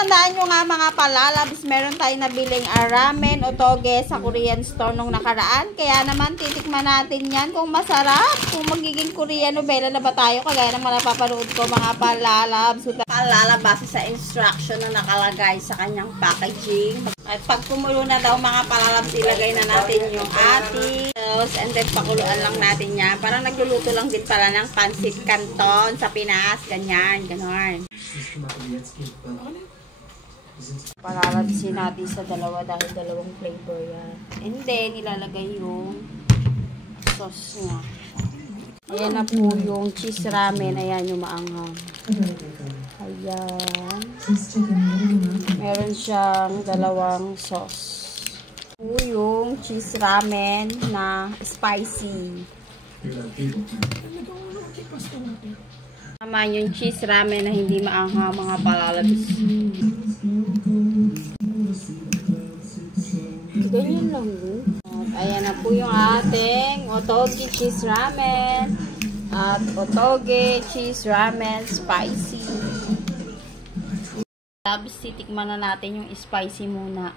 natatandaan nyo nga mga palalabs, meron tayong nabiling ramen o toge sa Korean store nung nakaraan. Kaya naman titikman natin yan kung masarap. Kung magiging Korean novela na ba tayo, kagaya naman napapanood ko mga palalabs. Palalabas sa instruction na nakalagay sa kanyang packaging. At pag kumulo na daw mga palalabs, ilagay na natin yung ating and then pakuluan lang natin yan. Parang nagluluto lang din pala ng pansit canton sa Pinas. Ganyan, ganon. Palalabsin natin sa dalawa dahil dalawang flavor yan. And then, ilalagay yung sauce niya. Ayan na po yung cheese ramen. Ayan yung maanghang. Ayan. Meron siyang dalawang sauce. Ito yung cheese ramen na spicy. Naman yung cheese ramen na hindi maanghang mga palalabs. Ganyan lang yun. Ayan na po yung ating otogi cheese ramen. At otogi cheese ramen spicy. Labs, titikman na natin yung spicy muna.